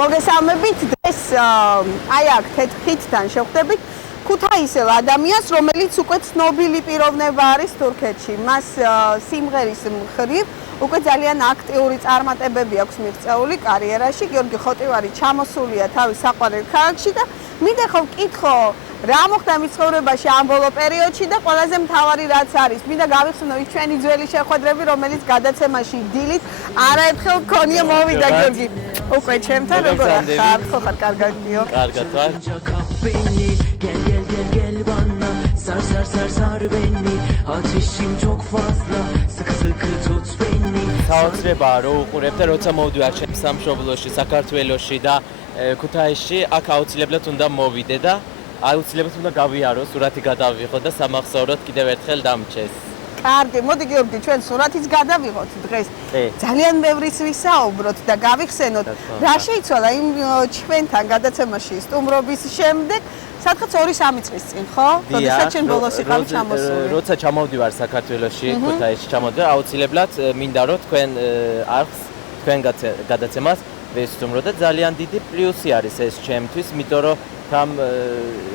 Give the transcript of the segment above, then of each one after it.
მოგესალმებით. დღეს აი აქ თეთრ-ხიდთან შევხვდებით ქუთაისელ ადამიანს, რომელიც უკვე ცნობილი პიროვნება არის თურქეთში. მას სიმღერის მხრივ უკვე ძალიან აქტიური წარმატებები აქვს მიღწეული კარიერაში. გიორგი ხოტივარი ჩამოსულია თავის საყვარელ ქალაქში და მინდა ხო ვკითხო, რა მოხდა მის ცხოვრებაში ამ ბოლო პერიოდში და ყველაზე მთავარი რაც არის. მინდა გავიხსენო ის ჩვენი ძველი შეხვედრები, რომელიც გადაცემაში დილით არაერთხელ გქონია მოვიდა გიორგი. უკვე ჩემთან როგორ ხარ? ხო ხარ კარგადიო? კარგად ვარ. Gel bana sar beni ateşim çok fazla sıkı tut beni საოცრებაა რომ უყურებ და როცა მოვდივარ ჩემს სამშობლოში, საქართველოში და ქუთაისში, აქ აუცილებლად უნდა მოვიდე და აუცილებლად უნდა გავიარო, სურათი გადავიღო და სამახსოვროდ კიდევ ერთხელ დამჩეს. კარგი, მოდი გიორგი, ჩვენ სურათიც გადავიღოთ დღეს. ძალიან ბევრის ვისაუბროთ და გავიხსენოთ, რა შეიცვალა იმ ჩვენთან გადაცემაში სტუმრობის შემდეგ, სადღაც 2-3 წლის წინ, ხო? როდესაც ჩვენ ბოლოს იყავით ჩამოსული. როცა ჩამოვდივარ საქართველოში, ქუთაისში ჩამოვდივარ, აუცილებლად მინდა რომ თქვენ არხს, თქვენ გადაცემას ვესტუმრო და ძალიან დიდი პლუსი არის ეს ჩემთვის, იმიტომ რომ თამ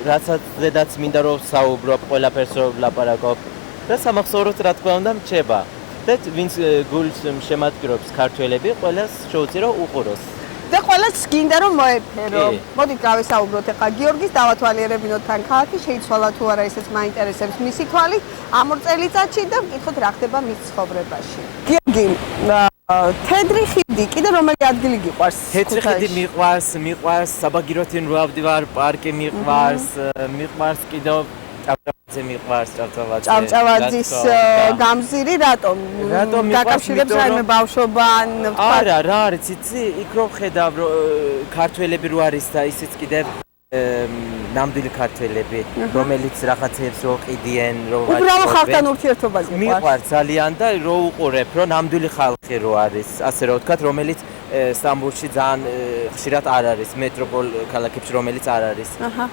რაცაც მინდა რომ საუბრობ, ყველაფერს რომ ვლაპარაკობ და სამახსოვროდ რა თქმა უნდა მრჩება. და ვინც გულს შემატკივრობს ქართველები, ყველას შეუძლია რომ უყუროს. და ყველას გინდა რომ მოეფერო. მოდით გავესაუბროთ ახლა გიორგის, დავათვალიერებინოთ თან ქალაქი, შეიცვალა თუ არა, ესეც მაინტერესებს მისი თვალით ამ ორ წელიწადში და ვკითხოთ რა ხდება მის ცხოვრებაში. გიორგი, თეთრი ხიდი კიდე რომელი ადგილი გიყვარს? თეთრი ხიდი მიყვარს, საბაგიროთი ვავდივარ, პარკი მიყვარს კიდევ ჭავჭავაძე მიყვარს, ჭავჭავაძის გამზირი რატომ? დაკავშირებს რაიმე ბავშვობან? არა, რა არის, იცი, იქ რომ ხედავ რომ ქართველები რო არის და ისიც კიდევ ნამდვილი ქართველები, რომელიც რაღაცებს რო ყიდიან, რო ვაჭრობენ. უბრალო ხალხთან ურთიერთობაზე მიყვარს ძალიან და რო უყურებ, რომ ნამდვილი ხალხი რო არის, ასე რომ ვთქვათ, რომელიც სტამბოლში ძალიან ხშირად არ არის, მეტროპოლ ქალაქებში რომელიც არ არის. აჰა.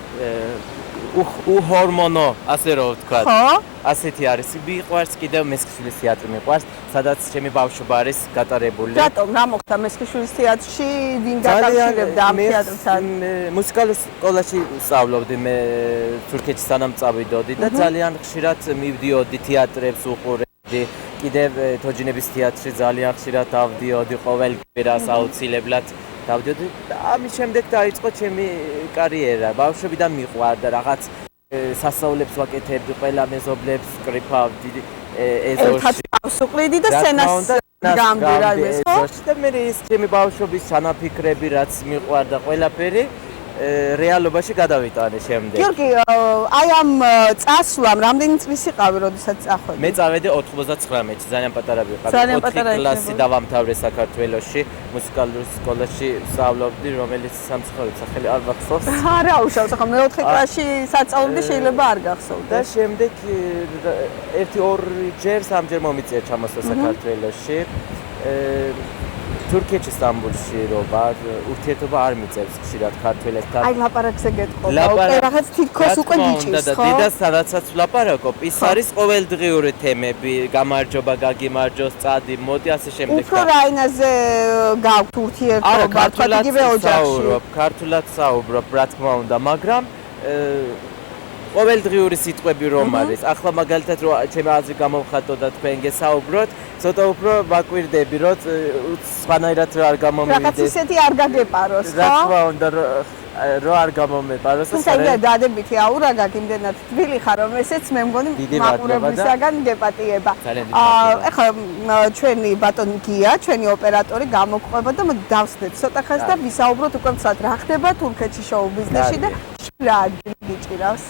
უჰორმონო, ასე რომ ვთქვათ. ხო? ასეთი არის. მიყვარს კიდევ მესხიშვილის თეატრი მიყვარს, სადაც ჩემი ბავშვობა არის გატარებული. რატომ? რა მოხდა მესხიშვილის თეატრში? ვინ დაკავშირებდა ამ თეატრთან? მუსიკალურ სკოლაში ვსწავლობდი, მე თურქეთში სანამ წავიდოდი და ძალიან ხშირად მივდიოდი თეატრებს უყურებდი. კიდევ თოჯინების თეატრში ძალიან ხშირად დავდიოდი ყოველ კვირას აუცილებლად. დავდიოდი და ამის შემდეგ დაიწყო ჩემი კარიერა. ბავშვობიდან მიყვარდა რაღაც სასწაულებს ვაკეთებდი, ყველა მეზობლებს კრიფავდი ეზოში. სუყლიდი და სცენას გამდი რაიმეს, ხო? და მე ის ჩემი ბავშვობის ჩანაფიქრები, რაც მიყვარდა ყველაფერი რეალობაში გადავიტანე შემდეგ. გიორგი, აი ამ წასვლამ რამდენი წლის იყავი, როდესაც წახვედი? მე წავედი 99-ში, ძალიან პატარა ვიყავი. 4 კლასი დავამთავრე საქართველოში, მუსიკალურ სკოლაში ვსწავლობდი, რომელიც სამწუხაროდ სახელი არ მახსოვს. არა უშავს, ახლა მე 4 კლასში საწავლობდი, შეიძლება არ გახსოვდეს. და შემდეგ 1-2 ჯერ, 3 ჯერ მომიწია ჩამოსვლა საქართველოში. თურქეთში სტამბოლში რო ვარ, ურთიერთობა არ მიწევს ხშირად ქართველებთან. აი ლაპარაკზე გეტყობა. უკვე რაღაც თითქოს უკვე გიჭირს, ხო? დედას სადაცაც ვლაპარაკობ, ის არის ყოველდღიური თემები, გამარჯობა, გაგიმარჯოს, წადი, მოდი ასე შემდეგ. უფრო რაინაზე გაქვთ ურთიერთობა, თქვათ იგივე ოჯახში. ქართულად საუბრობ, რა თქმა უნდა, მაგრამ ყოველდღიური სიტყვები რომ არის. ახლა მაგალითად რო ჩემი აზრი გამოვხატო და თქვენ გესაუბროთ, ცოტა უფრო ვაკვირდები, რომ სხვანაირად არ გამომივიდეს. რაღაც ისეთი არ გაგეპაროს, ხო? რა თქმა უნდა, რო არ გამომეპაროს. თუმცა იგივე დადებითი აურა გაქვს, იმდენად თბილი ხარ, რომ ესეც მე მგონი მაყურებლისაგან გეპატიება. ეხლა ჩვენი ბატონი გია, ჩვენი ოპერატორი გამოგყვება და დავსდეთ ცოტა ხანს და ვისაუბროთ უკვე ვცად რა ხდება თურქეთში შოუ ბიზნესში და რა ადგილი გიჭირავს.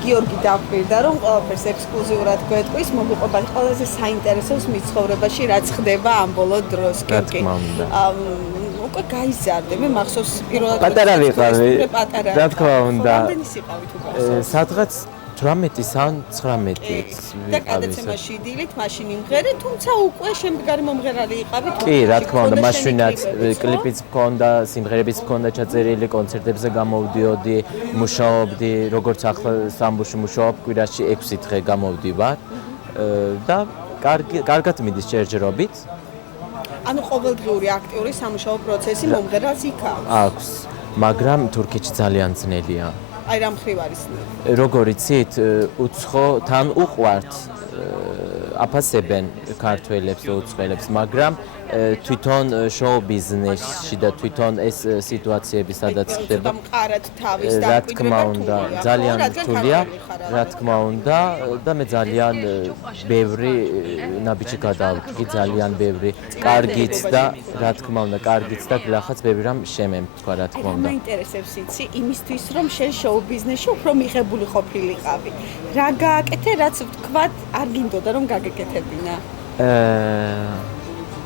გიორგი დაგვირდა რომ ყველაფერს ექსკლუზიურად გვეტყვის, მოგიყვება ყველაზე საინტერესოს მის ცხოვრებაში რაც ხდება ამ ბოლო დროს. გიორგი, უკვე გაიზარდე, მე მახსოვს პირველად პატარა ვიყავი. პატარა. რა თქმა უნდა. რამდენი სიყავით უკვე? სადღაც 18-ის ან 19-ის და გადაცემაში დილით მაშინ იმღერე, თუმცა უკვე შემდგარი მომღერალი იყავით. კი, რა თქმა უნდა, მაშინაც კლიპიც მქონდა, სიმღერებიც მქონდა ჩაწერილი, კონცერტებზე გამოვდიოდი, მუშაობდი, როგორც ახლა სამბურში მუშაობ, კვირაში 6 დღე გამოვდივარ და კარგად მიდის ჯერჯერობით. ანუ ყოველდღიური აქტიური სამუშაო პროცესი მომღერალს იქავს. აქვს, მაგრამ თურქეთში ძალიან ძნელია. აი რა მხრივ არის? როგორ იცით, უცხო თან უყვართ აფასებენ ქართველებს და უცხოელებს, მაგრამ თვითონ შოუ ბიზნესში და თვითონ ეს სიტუაციები სადაც ხდება, რა თქმა უნდა, ძალიან რთულია, რა თქმა უნდა და მე ძალიან ბევრი ნაბიჯი გადავდგი, ძალიან ბევრი კარგიც და რა თქმა უნდა, კარგიც და გლახაც ბევრი რამ შემემთქვა, რა თქმა უნდა. მაინტერესებს იცი იმისთვის, რომ შენ შოუ ბიზნესში უფრო მიღებული ყოფილიყავი. რა გააკეთე, რაც ვთქვათ, არ გინდოდა რომ გაგეკეთებინა?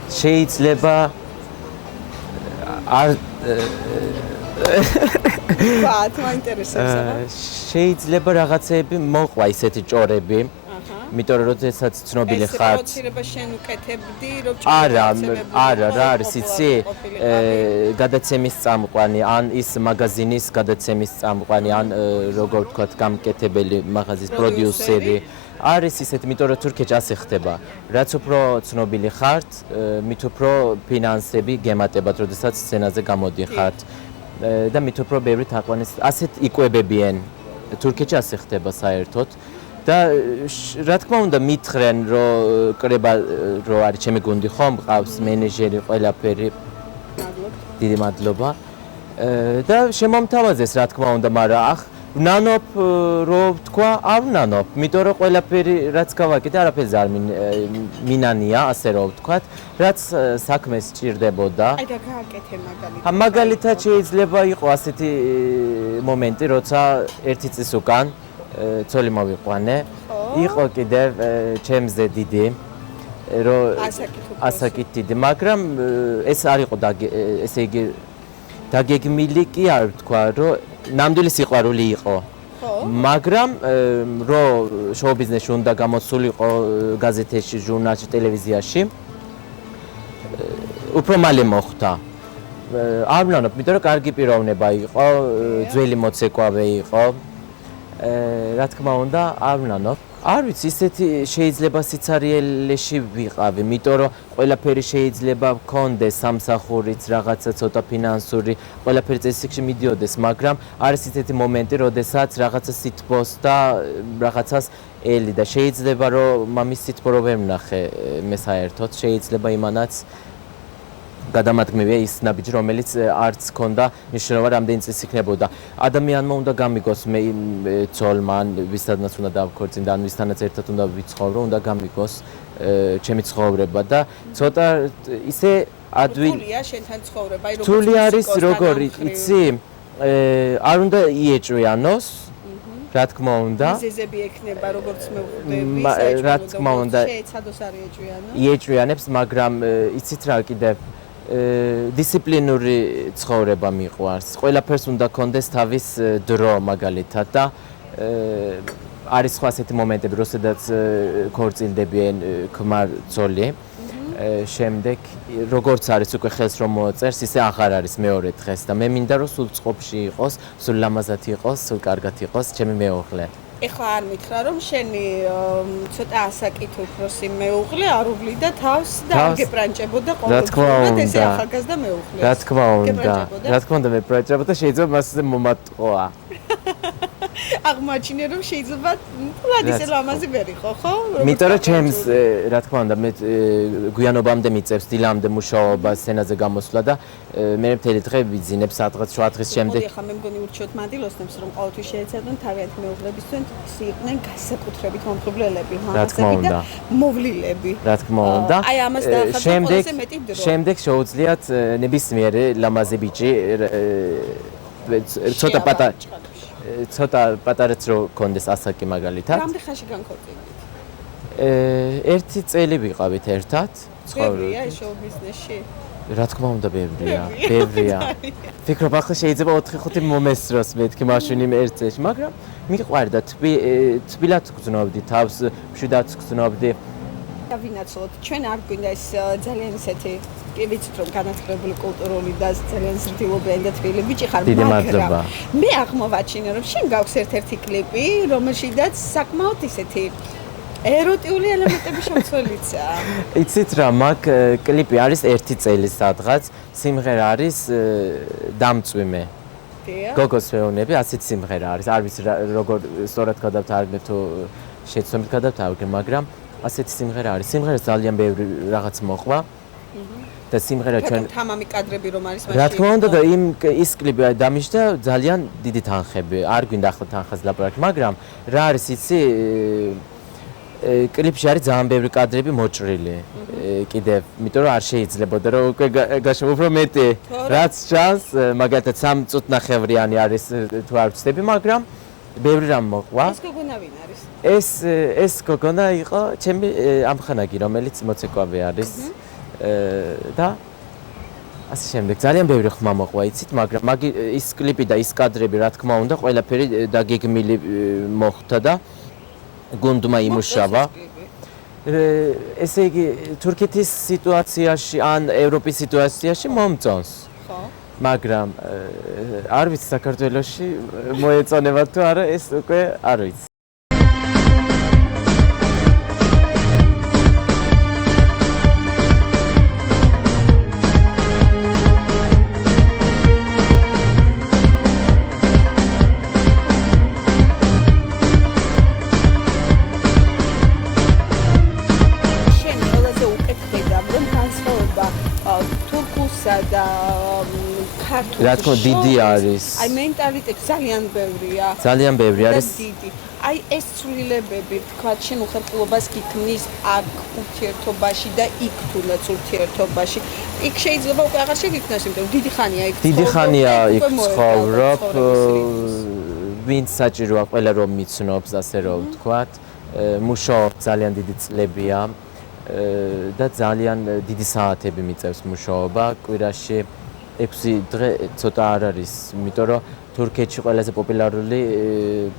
შეიძლება არ ვთქვათ, მაინტერესებს აბა. შეიძლება რაღაცეები მოყვა ისეთი ჭორები. იმიტომ რომ როდესაც ცნობილი ხარ. ეს პროცედურება შენ უკეთებდი, რომ არა, რა არის იცი? გადაცემის წამყვანი, ან ის მაგაზინის გადაცემის წამყვანი, ან როგორ ვთქვათ, გამკეთებელი მაღაზიის პროდიუსერი. არის ისეთი, იმიტომ რომ თურქეთში ასე ხდება. რაც უფრო ცნობილი ხართ, მით უფრო ფინანსები გემატებათ, როდესაც სცენაზე გამოდიხართ. და მით უფრო ბევრი თაყვანის ასეთ იკვებებიან. თურქეთში ასე ხდება საერთოდ. და რა თქმა უნდა მითხრენ რომ კრება რო არის ჩემი გუნდი ხომ მყავს მენეჯერი ყველაფერი დიდი მადლობა და შემომთავაზეს რა თქმა უნდა მაგრამ ვნანობ რო ვთქვა არ ვნანობ იმიტომ რომ ყველაფერი რაც გავაკეთე არაფერზე არ მინანია ასე რო ვთქვათ რაც საქმეს სჭირდებოდა აი და გააკეთე მაგალითად მაგალითად შეიძლება იყოს ასეთი მომენტი როცა ერთი წლის უკან ცოლი მოვიყვანე. იყო კიდევ ჩემზე დიდი, რომ ასაკით დიდი, მაგრამ ეს არ იყო ესე იგი დაგეგმილი კი არ ვთქვა, რომ ნამდვილი სიყვარული იყო. მაგრამ რომ შოუ ბიზნესში უნდა გამოსულიყო გაზეთებში, ჟურნალში, ტელევიზიაში უფრო მალე მოხდა. არ ვნანობ, იმიტომ რომ კარგი პიროვნება იყო, ძველი მოცეკვავე იყო. რა თქმა უნდა, არ ვნანობ. არ ვიცი, ისეთი შეიძლება სიცარიელეში ვიყავი, იმიტომ რომ ყველაფერი შეიძლება ვქონდეს სამსახურიც, რაღაცა ცოტა ფინანსური, ყველაფერი წესრიგში მიდიოდეს, მაგრამ არის ისეთი მომენტი, როდესაც რაღაცა სითბოს და რაღაცას ელი და შეიძლება რომ მამის სითბო რო ვერ ვნახე მე საერთოდ, შეიძლება იმანაც გადამადგმებია ის ნაბიჯი, რომელიც არც ქონდა მნიშვნელობა რამდენი წელი იქნებოდა. ადამიანმა უნდა გამიგოს მე ცოლმა, ვისთანაც უნდა დავქორწინდა, ან ვისთანაც ერთად უნდა ვიცხოვრო, უნდა გამიგოს ჩემი ცხოვრება და ცოტა ისე რთულია შენთან ცხოვრება, აი რთული არის როგორ იცი? არ უნდა იეჭვიანოს რა თქმა უნდა. მიზეზები ექნება, როგორც მე ვხვდები, რა თქმა უნდა. შეეცადოს არ იეჭვიანო. იეჭვიანებს, მაგრამ იცით რა კიდევ დისციპლინური ცხოვრება მიყვარს. ყველაფერს უნდა კონდეს თავის დრო მაგალითად და არის სხვა ასეთი მომენტები, როდესაც ქორწილდებიან ქმარ-ცოლი. შემდეგ როგორც არის უკვე ხელს რომ მოაწერს, ისე აღარ არის მეორე დღეს და მე მინდა რომ სულ წყობში იყოს, სულ ლამაზად იყოს, სულ კარგად იყოს ჩემი მეუღლე. ეხლა არ მითხრა რომ შენი ცოტა ასაკით უფროსი მეუღლე არ უვლიდა თავს და არ გეპრანჭებოდა ყოველდღიურად ესე ახალგაზრდა მეუღლე. რა თქმა უნდა, რა თქმა უნდა მეპრანჭებოდა, შეიძლება მასზე მომატყოა. აღმოაჩინე რომ შეიძლება თულად ისე ლამაზი ვერ იყო, ხო? იმიტომ რომ ჩემს რა თქმა უნდა მე გვიანობამდე მიწევს დილამდე მუშაობა სცენაზე გამოსვლა და მე მთელი დღე ვიძინებ სადღაც 7 დღის შემდეგ. ხა მე მგონი ურჩიოთ მანდილოსნებს რომ ყოველთვის შეეცადნენ თავიანთი მეუღლებისთვის იყვნენ განსაკუთრებით მომხიბვლელები, მამასები და მოვლილები. რა თქმა უნდა. აი ამას დაახარჯა ყველაზე მეტი დრო. შემდეგ შეუძლიათ ნებისმიერი ლამაზი ბიჭი ცოტა პატარაც რო კონდეს ასაკი მაგალითად. რამდენი ხანში განქორწინდით? ერთი წელი ვიყავით ერთად, ცხოვრობ. ბევრია შოუ ბიზნესში. რა თქმა უნდა ბევრია. ფიქრობ ახლა შეიძლება 4-5 მომესწროს მეთქი მაშინ იმ ერთ წელში, მაგრამ მიყვარდა თბილად გრძნობდი თავს, მშვიდად გრძნობდი. დავინაცვლოთ, ჩვენ არ გვინდა ეს ძალიან ისეთი კი ვიცით რომ განათლებული კულტურული და ძალიან ზრდილობიანი და თბილი ბიჭი ხარ, დიდი მადლობა. მე აღმოვაჩინე რომ შენ გაქვს ერთ-ერთი კლიპი, რომელშიდაც საკმაოდ ისეთი ეროტიული ელემენტები შემცველიცაა. იცით რა, მაგ კლიპი არის 1 წელი სადღაც, სიმღერა არის დამწვიმე. გოგოს ვეუნები, ასეთ სიმღერა არის. არ ვიცი როგორ სწორად გადავთარგმნებ თუ შეცდომით გადავთარგმნებ, მაგრამ ასეთი სიმღერა არის. სიმღერას ძალიან ბევრი რაღაც მოყვა. და სიმღერა ჩვენ თამამი კადრები რომ არის რა თქმა უნდა და ის კლიპი დამიშდა ძალიან დიდი თანხები. არ გვინდა ახლა თანხას ლაპარაკი, მაგრამ რა არის იცი კლიპში არის ძალიან ბევრი კადრები მოჭრილი. კიდევ, იმიტომ რომ არ შეიძლებოდა რომ უკვე გაშო უფრო მეტი რაც ჩანს, მაგალითად 3 წუთნახევრიანი არის თუ არ ვცდები, მაგრამ ბევრი რამ მოყვა. ეს გოგონა ვინ არის? ეს გოგონა იყო ჩემი ამხანაგი, რომელიც მოცეკვავე არის. და ასე შემდეგ ძალიან ბევრი ხმა მოყვა იცით, მაგრამ ის კლიპი და ის კადრები რა თქმა უნდა ყველაფერი დაგეგმილი მოხდა და გუნდმა იმუშავა. ესე იგი თურქეთის სიტუაციაში ან ევროპის სიტუაციაში მომწონს. ხო. მაგრამ არ ვიცი საქართველოში მოეწონება თუ არა ეს უკვე არ ვიცი. და ქართულ რა თქმა უნდა დიდი არის. აი მენტალიტეტი ძალიან ბევრია. ძალიან ბევრი არის. დიდი. აი ეს ცვლილებები, თქვა, შენ უხერხულობას გიქმნის აქ ურთიერთობაში და იქ თუნდაც ურთიერთობაში. იქ შეიძლება უკვე აღარ შეგიქმნას, იმიტომ რომ დიდი ხანია იქ. დიდი ხანია იქ ცხოვრობ. ვინც საჭიროა ყველა რომ მიცნობს, ასე რომ ვთქვათ. მუშაობ ძალიან დიდი წლებია. და ძალიან დიდი საათები მიწევს მუშაობა. კვირაში 6 დღე ცოტა არ არის, იმიტომ რომ თურქეთში ყველაზე პოპულარული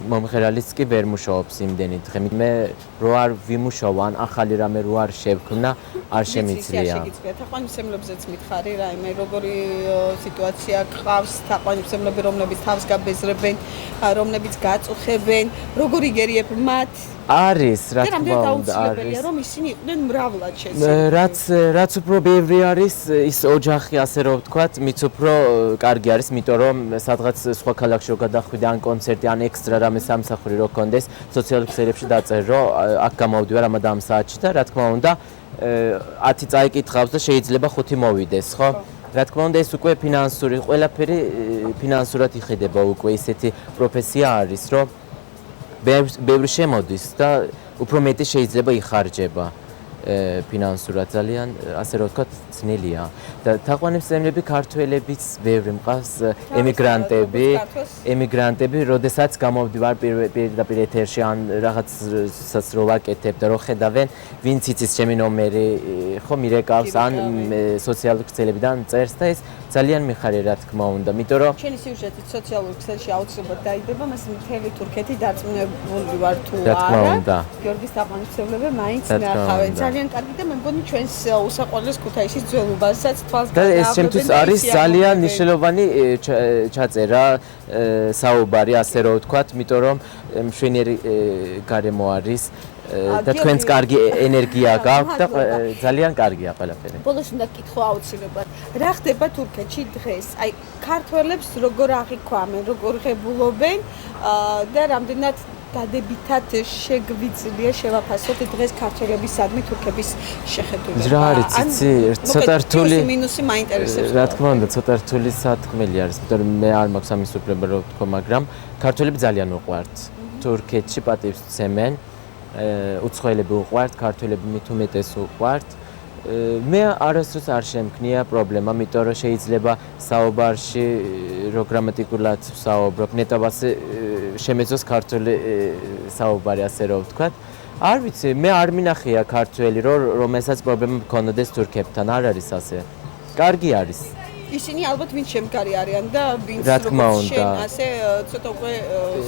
მომღერალიც კი ვერ მუშაობს იმდენი დღე. მე რო არ ვიმუშაო, ან ახალი რამე რო არ შევქმნა, არ შემიძლია. თაყვანისმცემლებზეც მითხარი რა, მე როგორი სიტუაცია გყავს, თაყვანისმცემლები რომლებიც თავს გაბეზრებენ, რომლებიც გაწუხებენ, როგორი გერიებ მათ არის რა თქმა უნდა არის რომ ისინი იყვნენ მრავლად შეცვლილი. რაც უფრო ბევრი არის ის ოჯახი ასე რომ ვთქვათ, მით უფრო კარგი არის, იმიტომ რომ სადღაც სხვა ქალაქში რო გადახვიდე ან კონცერტი ან ექსტრა რამე სამსახური რო გქონდეს, სოციალურ ქსელებში დაწერ რომ აქ გამოვდივარ ამ და ამ საათში და რა თქმა უნდა 10 წაიკითხავს და შეიძლება 5 მოვიდეს, ხო? რა თქმა უნდა ეს უკვე ფინანსური, ყველაფერი ფინანსურად იხდება უკვე ისეთი პროფესია არის, რომ ბევრი შემოდის და უფრო მეტი შეიძლება იხარჯება ფინანსურად ძალიან ასე რომ ვთქვათ ძნელია და თაყვანისმცემლები ქართველებიც ბევრი მყავს ემიგრანტები როდესაც გამოვდივარ პირდაპირ ეთერში ან რაღაცას რო ვაკეთებ და რო ხედავენ ვინც იცის ჩემი ნომერი ხო მირეკავს ან სოციალურ ქსელებიდან წერს და ეს ძალიან მიხარია რა თქმა უნდა იმიტომ რომ ჩვენი სიუჟეტი სოციალურ ქსელში აუცილებლად დაიდება მას მთელი თურქეთი დარწმუნებული ვარ თუ არა გიორგის თაყვანისმცემლები მაინც ნახავენ ძალიან კარგი და მე მგონი ჩვენს უსაყვარლეს ქუთაისის ძველობასაც თვალს გადააბებენ და ეს ჩემთვის არის ძალიან მნიშვნელოვანი ჩაწერა საუბარი ასე რომ ვთქვათ იმიტომ რომ მშვენიერი გარემო არის და თქვენს კარგი ენერგია გაქვთ და ძალიან კარგია ყველაფერი. ბოლოს უნდა გკითხო აუცილებლად. რა ხდება თურქეთში დღეს? აი ქართველებს როგორ აღიქვამენ, როგორ ღებულობენ და რამდენად დადებითად შეგვიძლია შევაფასოთ დღეს ქართველების სადმე თურქების შეხედულება. რა არის იცი, ცოტა რთული მინუსი მაინტერესებს. რა თქმა უნდა, ცოტა რთული სათქმელი არის, იმიტომ რომ მე არ მაქვს ამის უფლება რომ ვთქვა, მაგრამ ქართველები ძალიან უყვართ. თურქეთში პატივს ცემენ. უცხოელები უყვართ, ქართველები მით უმეტეს უყვართ. მე არასდროს არ შემქნია პრობლემა, იმიტომ რომ შეიძლება საუბარში რო გრამატიკულად ვსაუბრობ, ნეტავას შემეძლოს ქართული საუბარი ასე რომ ვთქვათ. არ ვიცი, მე არ მინახია ქართველი, რომელსაც პრობლემა მქონოდეს თურქებთან, არ არის ასე. კარგი არის. ისინი ალბათ ვინც შემდგარი არიან და ვინც რა თქმა როგორც უნდა. შენ ასე ცოტა უკვე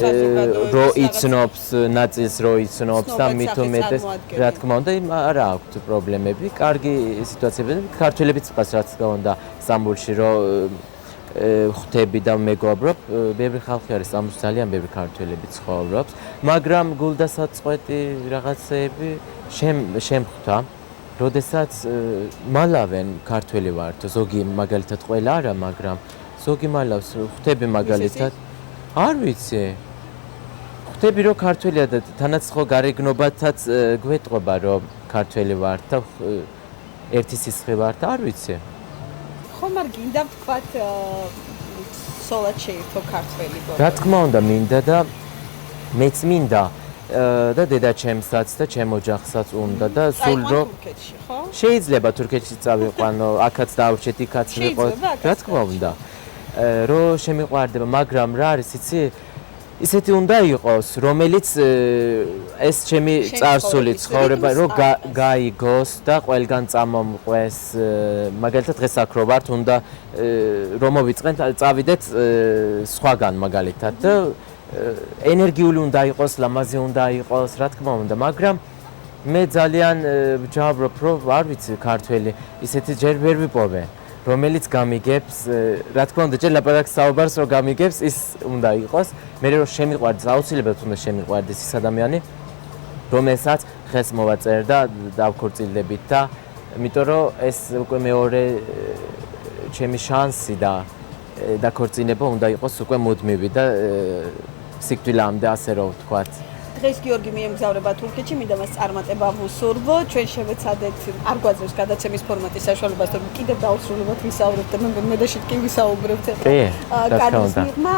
საზოგადოების რო რაღაც იცნობს, ნაწილს რო იცნობს და ცნობად მით სახე უმეტეს წარმოადგენენ. რა თქმა უნდა, არა აქვთ პრობლემები, კარგი სიტუაციები. ქართველებიც ყავს რა თქმა უნდა სტამბოლში რო ხვდები და მეგობრობ, ბევრი ხალხი არის სტამბოლში, ძალიან ბევრი ქართველები ცხოვრობს, მაგრამ გულდასაწყვეტი რაღაცეები შემხვდა. როდესაც მალავენ ქართველი ვართ, ზოგი მაგალითად ყველა არა, მაგრამ ზოგი მალავს, ხვდები მაგალითად. არ ვიცი. ხვდები რომ ქართველია და თანაც ხო გარეგნობათაც გვეტყობა რომ ქართველი ვართ და ერთი სისხლი ვართ, არ ვიცი. ხომ არ გინდა ვთქვათ სოლად შეირთო ქართველი გოგო. რა თქმა უნდა მინდა და მეც მინდა და დედაჩემსაც და ჩემ ოჯახსაც უნდა და სულ რო თურქეთში, ხო? შეიძლება თურქეთში წავიყვანო, აქაც დავრჩეთ, იქაც ვიყოთ. შეიძლება, აქაც რა თქმა უნდა. რო შემიყვარდება, მაგრამ რა არის, იცი? ისეთი უნდა იყოს, რომელიც ეს ჩემი წარსული ცხოვრება რო გაიგოს და ყველგან წამომყვეს. მაგალითად დღეს აქ რო ვართ, უნდა რომ მოვიწყენთ, წავიდეთ სხვაგან მაგალითად და ენერგიული უნდა იყოს, ლამაზი უნდა იყოს, რა თქმა უნდა, მაგრამ მე ძალიან ვჯავრობ, რომ არ ვიცი ქართველი, ისეთი ჯერ ვერ ვიპოვე, რომელიც გამიგებს, რა თქმა უნდა, ჯერ ლაპარაკს საუბარს რო გამიგებს, ის უნდა იყოს, მე რომ შემიყვარდეს, აუცილებლად უნდა შემიყვარდეს ის ადამიანი, რომელსაც ხეს მოვაწერ და დავქორწილდებით და იმიტომ რომ ეს უკვე მეორე ჩემი შანსი და დაქორწინება უნდა იყოს უკვე მუდმივი და სიკვდილამდე ასე რომ ვთქვათ. დღეს გიორგი მიემგზავრება თურქეთში, მინდა მას წარმატება ვუსურვო. ჩვენ შევეცადეთ არ გვაძლევს გადაცემის ფორმატის საშუალებას, რომ კიდევ დაუსრულებად ვისაუბრებთ და მე და შეთკი ვისაუბრებთ. კადრის მიღმა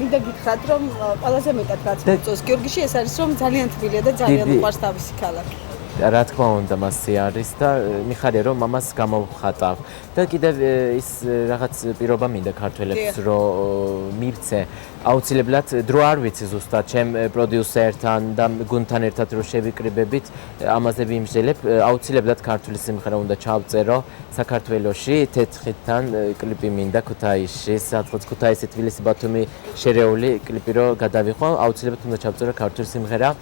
მინდა გითხრათ, რომ ყველაზე მეტად რაც მოწონს გიორგიში ეს არის, რომ ძალიან თბილია და ძალიან უყვარს თავისი ქალაქი. რა თქმა უნდა მასზე არის და მიხარია რომ ამას გამოვხატავ და კიდევ ის რაღაც პირობა მინდა ქართველებს რომ მივცე აუცილებლად დრო არ ვიცი ზუსტად ჩემ პროდიუსერთან და გუნდთან ერთად რო შევიკრიბებით ამაზე ვიმსჯელებ აუცილებლად ქართული სიმღერა უნდა ჩავწერო საქართველოში თეთხიდან კლიპი მინდა ქუთაისში სადღაც ქუთაისი თბილისი ბათუმი შერეული კლიპი რო გადავიხო აუცილებლად უნდა ჩავწერო ქართული სიმღერა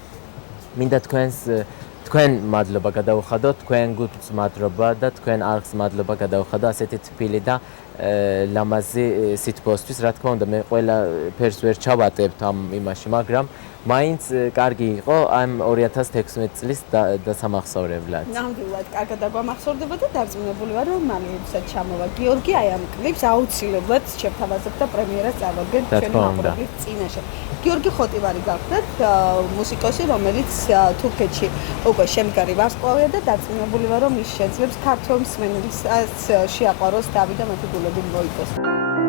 მინდა თქვენ მადლობა გადავხადოთ, თქვენ გულს მადლობა და თქვენ არხს მადლობა გადავხადო ასეთი თბილი და ლამაზი სითბოსთვის. რა თქმა უნდა, მე ყველა ფერს ვერ ჩავატებთ ამ იმაში, მაგრამ მაინც კარგი იყო ამ 2016 წლის დასამახსოვრებლად. ნამდვილად, კარგად დაგვამახსოვრდება და დარწმუნებული ვარ, რომ მალეებსაც ჩამოვა. გიორგი, აი ამ კლიპს აუცილებლად შევთავაზებთ და პრემიერას წავაგებთ ჩვენი მაყურებლის წინაშე. გიორგი ხოტივარი გახლდათ, მუსიკოსი, რომელიც თურქეთში უკვე შემდგარი ვარსკვლავია და დარწმუნებული ვარ, რომ ის შეძლებს ქართველ მსმენელსაც შეაყვაროს თავი და მათი გულები მოიგოს.